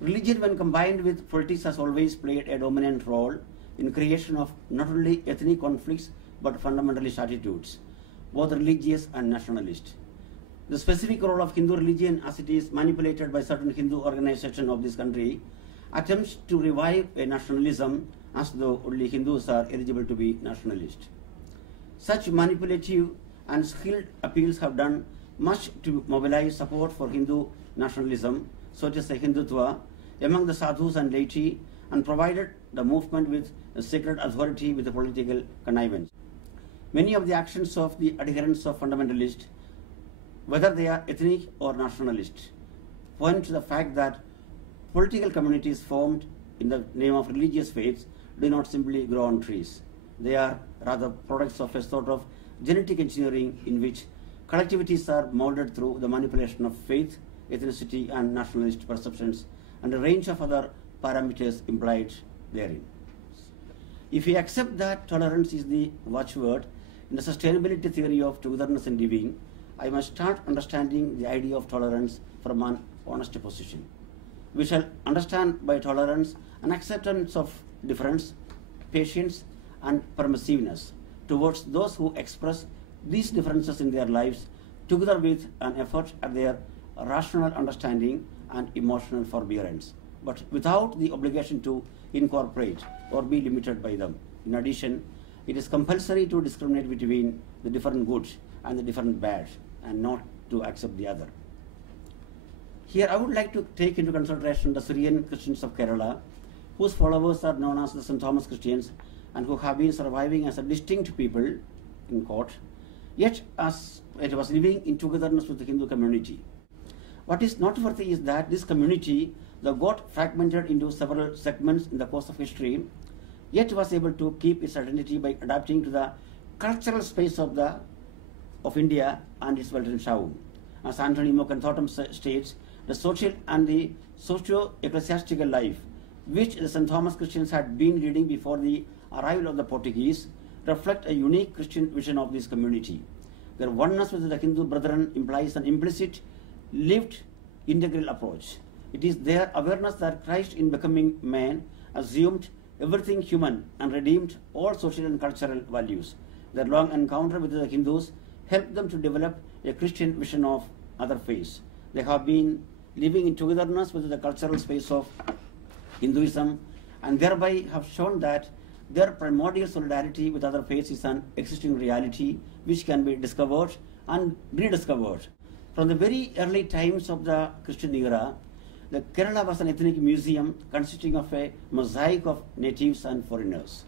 Religion, when combined with politics, has always played a dominant role in creation of not only ethnic conflicts but fundamentalist attitudes, both religious and nationalist. The specific role of Hindu religion as it is manipulated by certain Hindu organizations of this country attempts to revive a nationalism as though only Hindus are eligible to be nationalist. Such manipulative and skilled appeals have done much to mobilize support for Hindu nationalism, so to say Hindutva, among the sadhus and laity, and provided the movement with a sacred authority with a political connivance. Many of the actions of the adherents of fundamentalists, whether they are ethnic or nationalist, point to the fact that political communities formed in the name of religious faiths do not simply grow on trees. They are rather products of a sort of genetic engineering in which collectivities are molded through the manipulation of faith, ethnicity, and nationalist perceptions, and a range of other parameters implied therein. If we accept that tolerance is the watchword in the sustainability theory of togetherness in living, I must start understanding the idea of tolerance from an honest position. We shall understand by tolerance an acceptance of difference, patience, and permissiveness towards those who express these differences in their lives, together with an effort at their rational understanding and emotional forbearance, but without the obligation to incorporate or be limited by them. In addition, it is compulsory to discriminate between the different good and the different bad, and not to accept the other. Here I would like to take into consideration the Syrian Christians of Kerala, whose followers are known as the St. Thomas Christians, and who have been surviving as a distinct people, in quote, yet as it was living in togetherness with the Hindu community. What is noteworthy is that this community, though got fragmented into several segments in the course of history, yet was able to keep its identity by adapting to the cultural space of India and its Western Shaun. As Anthony Mokanthotum states, the social and the socio-ecclesiastical life which the St. Thomas Christians had been leading before the arrival of the Portuguese reflect a unique Christian vision of this community. Their oneness with the Hindu brethren implies an implicit, lived, integral approach. It is their awareness that Christ, in becoming man, assumed everything human and redeemed all social and cultural values. Their long encounter with the Hindus helped them to develop a Christian vision of other faiths. They have been living in togetherness with the cultural space of Hinduism, and thereby have shown that their primordial solidarity with other faiths is an existing reality which can be discovered and rediscovered. From the very early times of the Christian era, the Kerala was an ethnic museum consisting of a mosaic of natives and foreigners.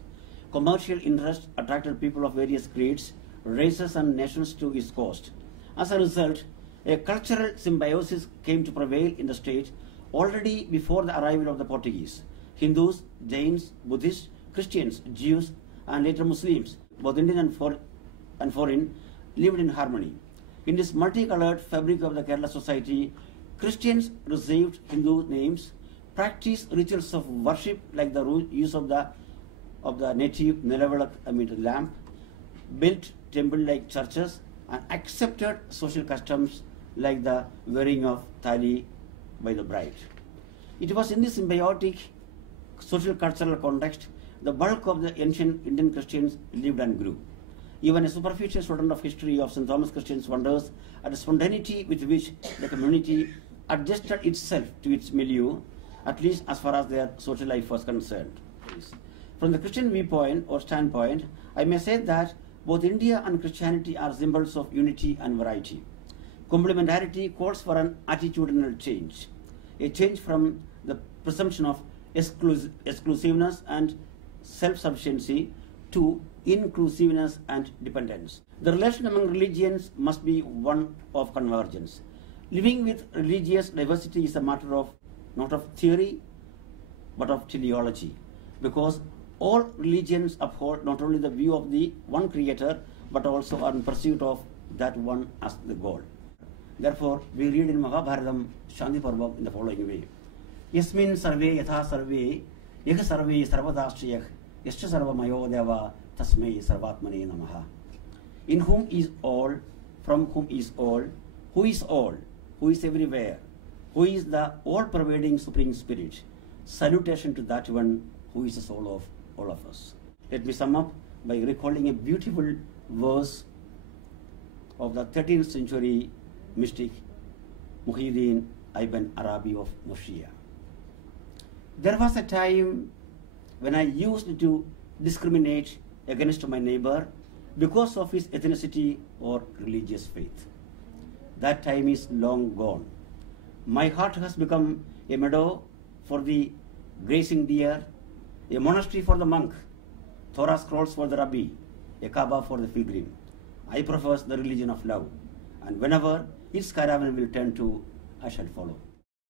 Commercial interest attracted people of various creeds, races, and nations to its coast. As a result, a cultural symbiosis came to prevail in the state already before the arrival of the Portuguese. Hindus, Jains, Buddhists, Christians, Jews, and later Muslims, both Indian and foreign, lived in harmony. In this multicolored fabric of the Kerala society, Christians received Hindu names, practiced rituals of worship like the use of the native Nilavalak lamp, built temple-like churches, and accepted social customs like the wearing of thali by the bride. It was in this symbiotic social cultural context the bulk of the ancient Indian Christians lived and grew. Even a superficial student of history of St. Thomas Christians wonders at the spontaneity with which the community adjusted itself to its milieu, at least as far as their social life was concerned. From the Christian viewpoint or standpoint, I may say that both India and Christianity are symbols of unity and variety. Complementarity calls for an attitudinal change, a change from the presumption of exclusiveness and self-sufficiency to inclusiveness and dependence. The relation among religions must be one of convergence. Living with religious diversity is a matter of not of theory but of teleology, because all religions uphold not only the view of the one creator but also are in pursuit of that one as the goal. Therefore, we read in Mahabharatam Shanti Parva in the following way: Yasmin sarve yatha sarve yah sarve sarvadastriyah yascha sarvamayo deva tasmai sarvatmane namaha. In whom is all, from whom is all, who is everywhere, who is the all-pervading Supreme Spirit. Salutation to that one who is the soul of all of us. Let me sum up by recalling a beautiful verse of the 13th century mystic Muhyiddin Ibn Arabi of Murcia. There was a time when I used to discriminate against my neighbor because of his ethnicity or religious faith. That time is long gone. My heart has become a meadow for the grazing deer, a monastery for the monk, Torah scrolls for the rabbi, a Kaaba for the pilgrim. I profess the religion of love, and whenever its caravan will turn to, I shall follow.